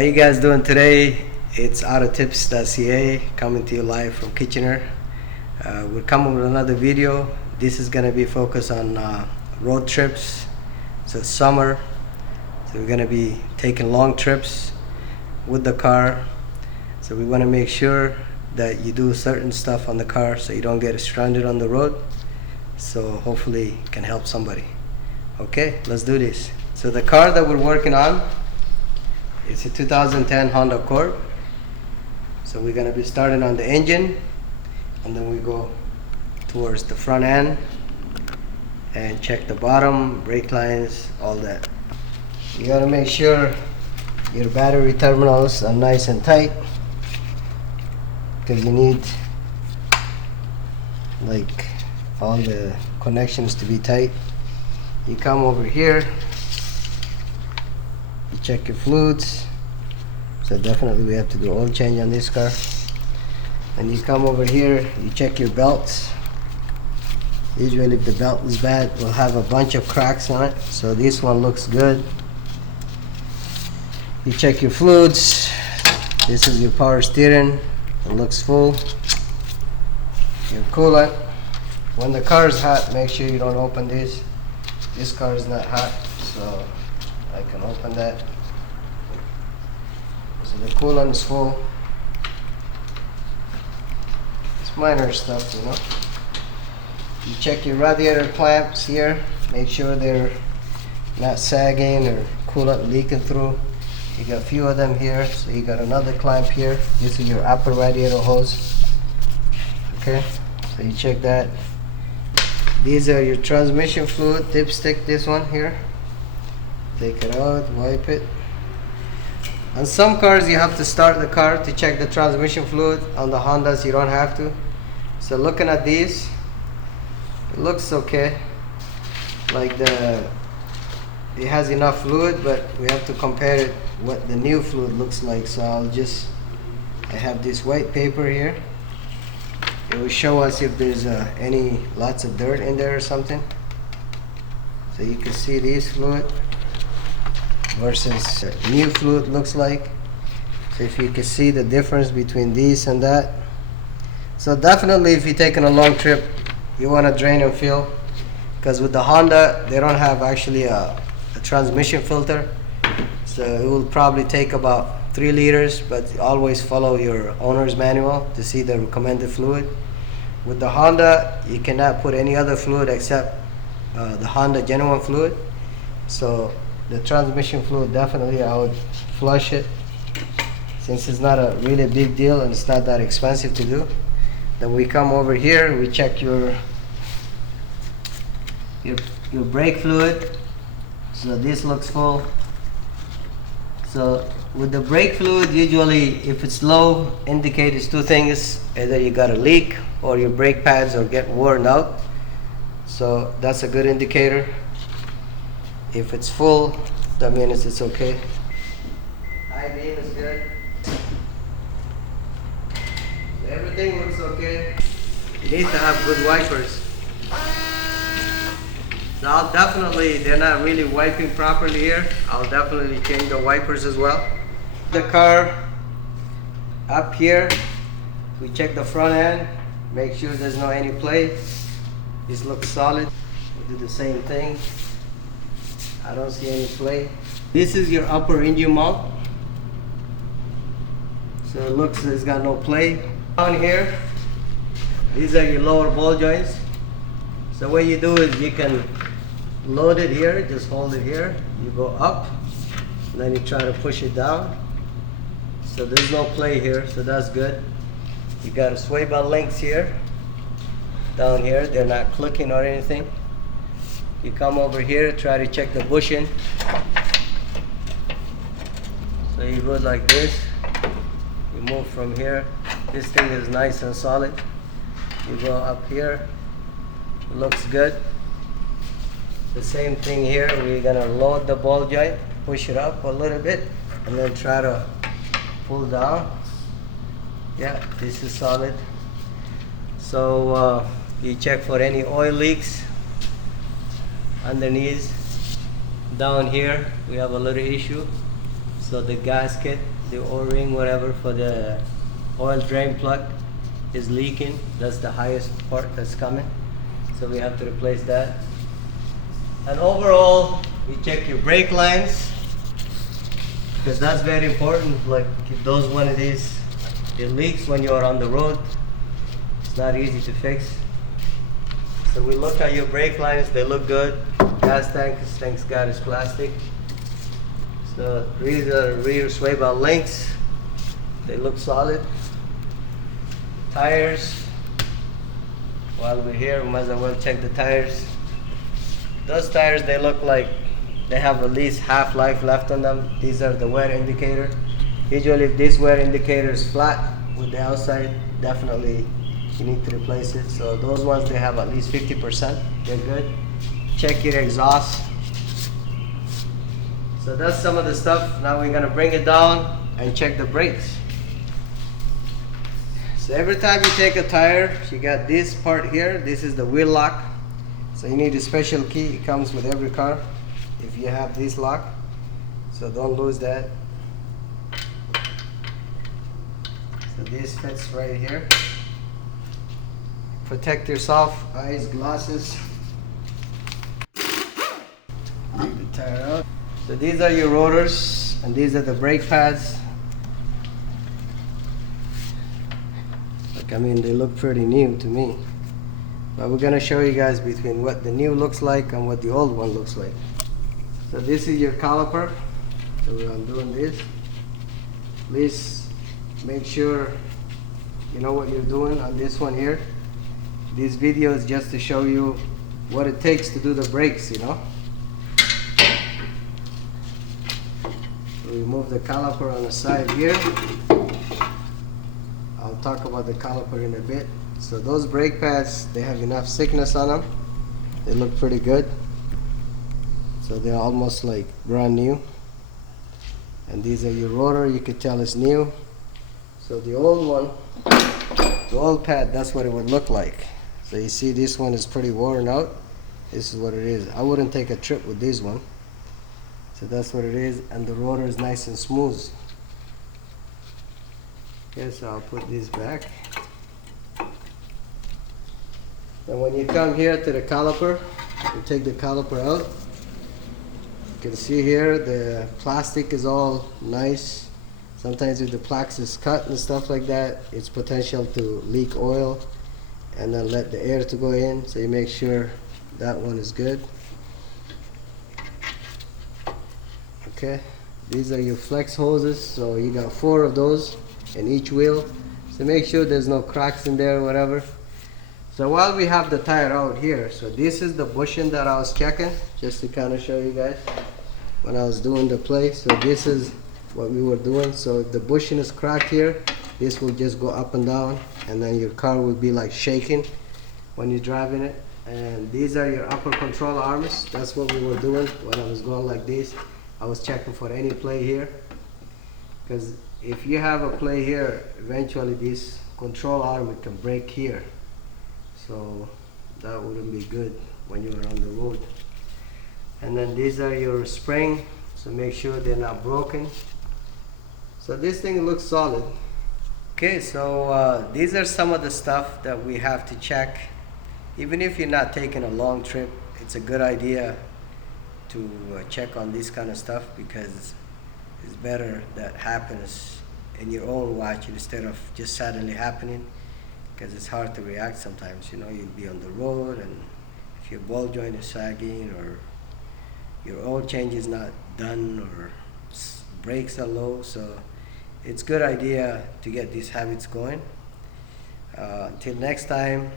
How you guys doing today? It's autotips.ca coming to you live from Kitchener. We're coming with another video. This is gonna be focused on road trips. So it's summer, so we're gonna be taking long trips with the car. So we wanna make sure that you do certain stuff on the car so you don't get stranded on the road. So hopefully it can help somebody. Okay, let's do this. So the car that we're working on, it's a 2010 Honda Accord. So we're gonna be starting on the engine, and then we go towards the front end and check the bottom, brake lines, all that. You gotta make sure your battery terminals are nice and tight, because you need like all the connections to be tight. You come over here, you check your fluids. So definitely we have to do oil change on this car. And you come over here, you check your belts. Usually if the belt is bad, we'll have a bunch of cracks on it. So this one looks good. You check your fluids. This is your power steering. It looks full. Your coolant. When the car is hot, make sure you don't open this. This car is not hot, so I can open that. So the coolant is full. It's minor stuff, you know. You check your radiator clamps here. Make sure they're not sagging or coolant leaking through. You got a few of them here, so you got another clamp here. This is your upper radiator hose. Okay, so you check that. These are your transmission fluid, dipstick, this one here. Take it out, wipe it. On some cars you have to start the car to check the transmission fluid. On the Hondas you don't have to. So looking at these, it looks okay. Like it has enough fluid, but we have to compare it what the new fluid looks like. So I have this white paper here. It will show us if there's lots of dirt in there or something. So you can see this fluid versus new fluid looks like. So if you can see the difference between these and that. So definitely if you're taking a long trip, you want to drain and fill, because with the Honda they don't have actually a transmission filter. So it will probably take about 3 liters, but always follow your owner's manual to see the recommended fluid. With the Honda, you cannot put any other fluid except the Honda genuine fluid. So the transmission fluid, definitely I would flush it, since it's not a really big deal and it's not that expensive to do. Then we come over here, we check your brake fluid. So this looks full. So with the brake fluid, usually if it's low, indicate it's 2 things: either you got a leak or your brake pads are getting worn out. So that's a good indicator. If it's full, that means it's okay. High beam is good. Everything looks okay. You need to have good wipers. So they're not really wiping properly here. I'll definitely change the wipers as well. The car up here, we check the front end, make sure there's no any play. This looks solid. We do the same thing. I don't see any play. This is your upper engine mount. So it looks it's got no play. Down here, these are your lower ball joints. So what you do is you can load it here, just hold it here, you go up, and then you try to push it down. So there's no play here, so that's good. You got a sway bar links here, down here, they're not clicking or anything. You come over here, try to check the bushing. So you go like this, you move from here, this thing is nice and solid. You go up here, it looks good. The same thing here, we're gonna load the ball joint, push it up a little bit, and then try to pull down. Yeah, this is solid. So you check for any oil leaks underneath. Down here we have a little issue. So the gasket, the O-ring, whatever, for the oil drain plug is leaking. That's the highest part that's coming. So we have to replace that. And overall, we check your brake lines, because that's very important. Like if those one of these, it leaks when you are on the road, it's not easy to fix. So we look at your brake lines, they look good. Gas tank, thanks God, is plastic. So these are rear sway bar links, they look solid. Tires, while we're here, we might as well check the tires. Those tires, they look like they have at least half life left on them. These are the wear indicator. Usually if this wear indicator is flat with the outside, definitely you need to replace it. So those ones, they have at least 50%, they're good. Check your exhaust. So that's some of the stuff. Now we're gonna bring it down and check the brakes. So every time you take a tire, you got this part here. This is the wheel lock. So you need a special key. It comes with every car if you have this lock. So don't lose that. So this fits right here. Protect yourself, eyes, glasses. Take the tire out. So these are your rotors, and these are the brake pads. Like, I mean, they look pretty new to me. But we're gonna show you guys between what the new looks like and what the old one looks like. So this is your caliper. So I'm doing this. Please make sure you know what you're doing on this one here. This video is just to show you what it takes to do the brakes, you know. Remove the caliper on the side here. I'll talk about the caliper in a bit. So those brake pads, they have enough thickness on them. They look pretty good. So they're almost like brand new. And these are your rotor, you could tell it's new. So the old one, the old pad, that's what it would look like. So you see this one is pretty worn out. This is what it is. I wouldn't take a trip with this one. So that's what it is, and the rotor is nice and smooth. Okay, so I'll put this back. And when you come here to the caliper, you take the caliper out. You can see here the plastic is all nice. Sometimes if the plaque is cut and stuff like that, it's potential to leak oil and then let the air to go in. So you make sure that one is good. Okay, these are your flex hoses. So you got 4 of those in each wheel. So make sure there's no cracks in there or whatever. So while we have the tire out here, so this is the bushing that I was checking, just to kind of show you guys when I was doing the play. So this is what we were doing. So if the bushing is cracked here, this will just go up and down, and then your car will be like shaking when you're driving it. And these are your upper control arms. That's what we were doing when I was going like this. I was checking for any play here, because if you have a play here, eventually this control arm, it can break here. So that wouldn't be good when you're on the road. And then these are your spring, so make sure they're not broken. So this thing looks solid. Okay, so these are some of the stuff that we have to check. Even if you're not taking a long trip, it's a good idea to check on this kind of stuff, because it's better that happens in your own watch instead of just suddenly happening, because it's hard to react sometimes. You know, you'll be on the road, and if your ball joint is sagging, or your oil change is not done, or brakes are low, so it's a good idea to get these habits going. Until next time,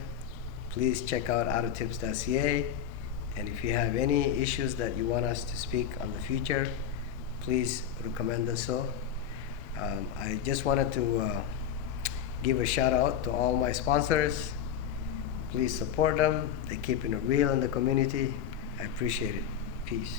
please check out autotips.ca. And if you have any issues that you want us to speak on the future, please recommend us so. I just wanted to give a shout out to all my sponsors. Please support them. They're keeping it real in the community. I appreciate it. Peace.